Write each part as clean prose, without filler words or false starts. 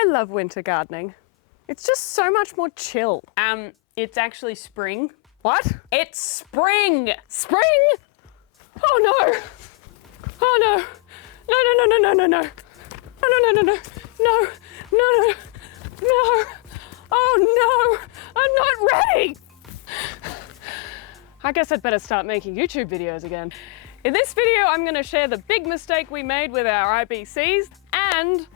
I love winter gardening. It's just so much more chill. It's actually spring. What? It's spring! Spring? Oh no! Oh no! No, no, no, no, no, no, no. No, no, no, no, no. No, no, no, no. Oh no! I'm not ready! I guess I'd better start making YouTube videos again. In this video, I'm gonna share the big mistake we made with our IBCs and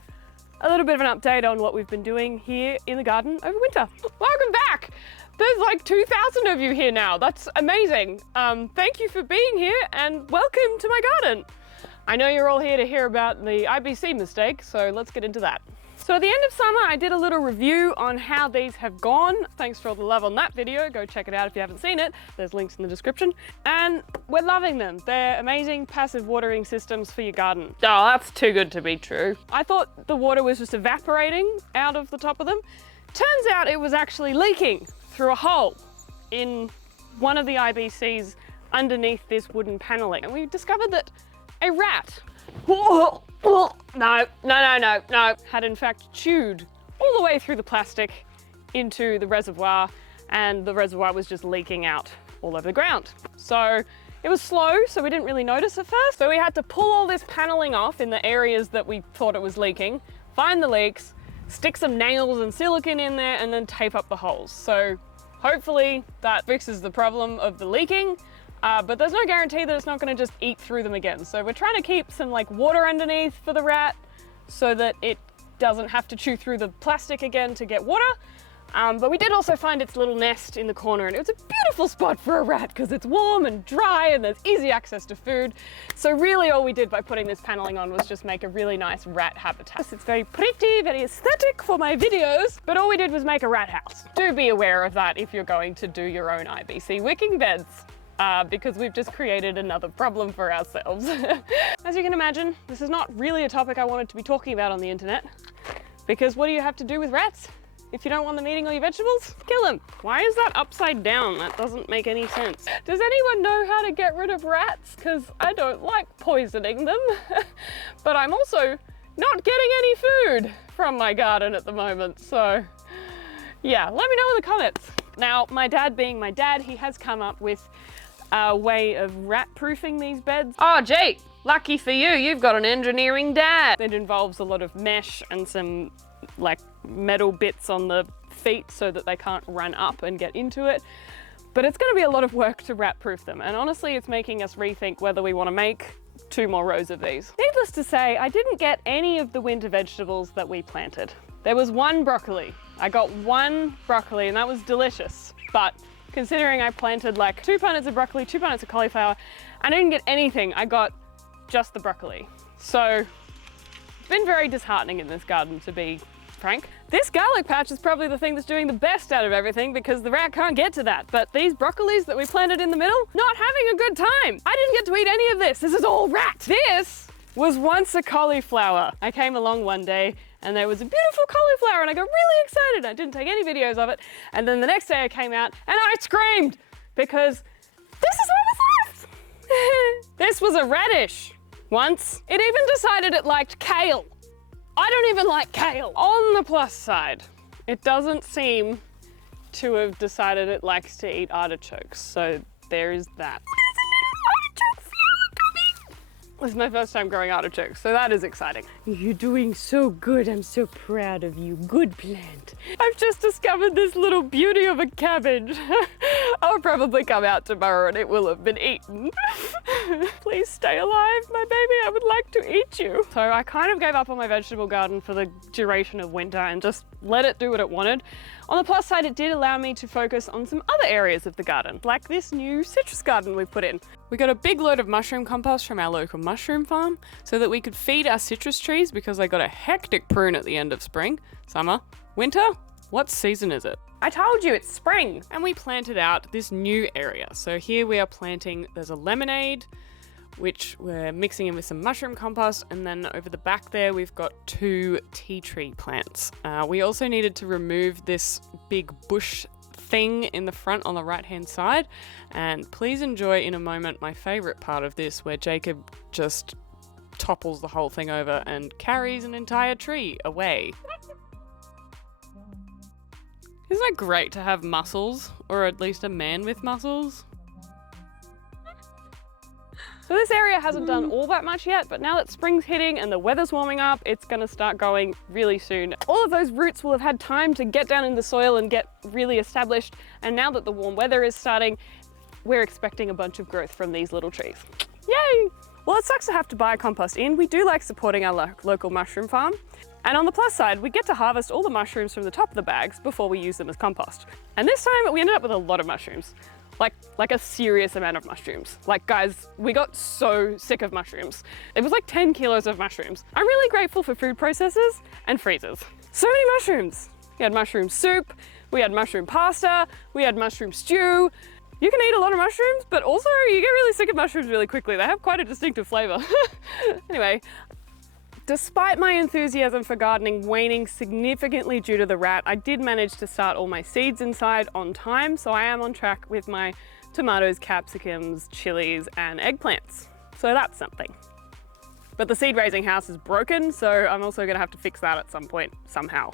a little bit of an update on what we've been doing here in the garden over winter. Welcome back! There's like 2,000 of you here now. That's amazing. Thank you for being here and welcome to my garden. I know you're all here to hear about the IBC mistake, so let's get into that. So at the end of summer, I did a little review on how these have gone. Thanks for all the love on that video. Go check it out if you haven't seen it. There's links in the description. And we're loving them. They're amazing passive watering systems for your garden. Oh, that's too good to be true. I thought the water was just evaporating out of the top of them. Turns out it was actually leaking through a hole in one of the IBCs underneath this wooden paneling. And we discovered that a rat had in fact chewed all the way through the plastic into the reservoir, and the reservoir was just leaking out all over the ground. So it was slow, so we didn't really notice at first. So we had to pull all this paneling off in the areas that we thought it was leaking, find the leaks, stick some nails and silicone in there, and then tape up the holes. So hopefully that fixes the problem of the leaking. But there's no guarantee that it's not going to just eat through them again. So we're trying to keep some like water underneath for the rat so that it doesn't have to chew through the plastic again to get water. But we did also find its little nest in the corner, and it was a beautiful spot for a rat because it's warm and dry and there's easy access to food. So really all we did by putting this paneling on was just make a really nice rat habitat. It's very pretty, very aesthetic for my videos, but all we did was make a rat house. Do be aware of that if you're going to do your own IBC wicking beds. Because we've just created another problem for ourselves. As you can imagine, this is not really a topic I wanted to be talking about on the internet, because what do you have to do with rats? If you don't want them eating all your vegetables, kill them. Why is that upside down? That doesn't make any sense. Does anyone know how to get rid of rats? Because I don't like poisoning them, but I'm also not getting any food from my garden at the moment, so yeah, let me know in the comments. Now, my dad being my dad, he has come up with a way of rat-proofing these beds. Oh, gee, lucky for you, you've got an engineering dad. It involves a lot of mesh and some like metal bits on the feet so that they can't run up and get into it. But it's gonna be a lot of work to rat-proof them. And honestly, it's making us rethink whether we wanna make 2 more rows of these. Needless to say, I didn't get any of the winter vegetables that we planted. There was 1 broccoli. I got 1 broccoli and that was delicious. But considering I planted like 2 punnets of broccoli, 2 punnets of cauliflower, and I didn't get anything, I got just the broccoli. So it's been very disheartening in this garden, to be frank. This garlic patch is probably the thing that's doing the best out of everything because the rat can't get to that. But these broccolis that we planted in the middle, not having a good time. I didn't get to eat any of this. This is all rat. This was once a cauliflower. I came along one day and there was a beautiful cauliflower and I got really excited. I didn't take any videos of it. And then the next day I came out and I screamed because this is what was left. This was a radish once. It even decided it liked kale. I don't even like kale. On the plus side, it doesn't seem to have decided it likes to eat artichokes. So there is that. This is my first time growing artichokes, so that is exciting. You're doing so good. I'm so proud of you. Good plant. I've just discovered this little beauty of a cabbage. I'll probably come out tomorrow and it will have been eaten. Please stay alive, my baby. I would like to eat you. So I kind of gave up on my vegetable garden for the duration of winter and just let it do what it wanted. On the plus side, it did allow me to focus on some other areas of the garden, like this new citrus garden we put in. We got a big load of mushroom compost from our local mushroom farm so that we could feed our citrus trees because they got a hectic prune at the end of spring, summer, winter. What season is it? I told you, it's spring. And we planted out this new area. So here we are planting, there's a lemonade, which we're mixing in with some mushroom compost, and then over the back there we've got 2 tea tree plants. We also needed to remove this big bush thing in the front on the right hand side, and please enjoy in a moment my favourite part of this, where Jacob just topples the whole thing over and carries an entire tree away. Isn't it great to have muscles, or at least a man with muscles? So this area hasn't done all that much yet, but now that spring's hitting and the weather's warming up, it's gonna start going really soon. All of those roots will have had time to get down in the soil and get really established. And now that the warm weather is starting, we're expecting a bunch of growth from these little trees. Yay! Well, it sucks to have to buy compost in. We do like supporting our local mushroom farm. And on the plus side, we get to harvest all the mushrooms from the top of the bags before we use them as compost. And this time we ended up with a lot of mushrooms. Like a serious amount of mushrooms. Like guys, we got so sick of mushrooms. It was like 10 kilos of mushrooms. I'm really grateful for food processors and freezers. So many mushrooms. We had mushroom soup, we had mushroom pasta, we had mushroom stew. You can eat a lot of mushrooms, but also you get really sick of mushrooms really quickly. They have quite a distinctive flavor. Anyway, despite my enthusiasm for gardening waning significantly due to the rat, I did manage to start all my seeds inside on time, so I am on track with my tomatoes, capsicums, chilies, and eggplants. So that's something. But the seed raising house is broken, so I'm also gonna have to fix that at some point, somehow.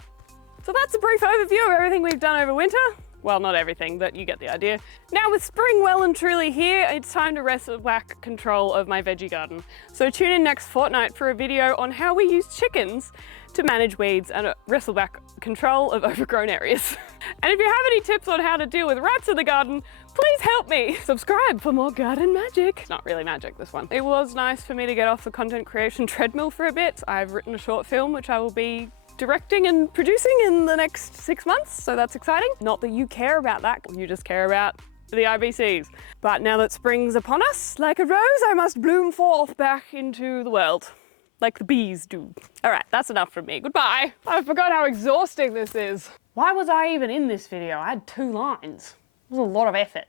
So that's a brief overview of everything we've done over winter. Well, not everything, but you get the idea. Now with spring well and truly here, it's time to wrestle back control of my veggie garden. So tune in next fortnight for a video on how we use chickens to manage weeds and wrestle back control of overgrown areas. And if you have any tips on how to deal with rats in the garden, please help me. Subscribe for more garden magic. It's not really magic, this one. It was nice for me to get off the content creation treadmill for a bit. I've written a short film, which I will be directing and producing in the next 6 months, so that's exciting. Not that you care about that, you just care about the IBCs. But now that spring's upon us, like a rose, I must bloom forth back into the world, like the bees do. All right, that's enough from me. Goodbye. I forgot how exhausting this is. Why was I even in this video? I had 2 lines. It was a lot of effort.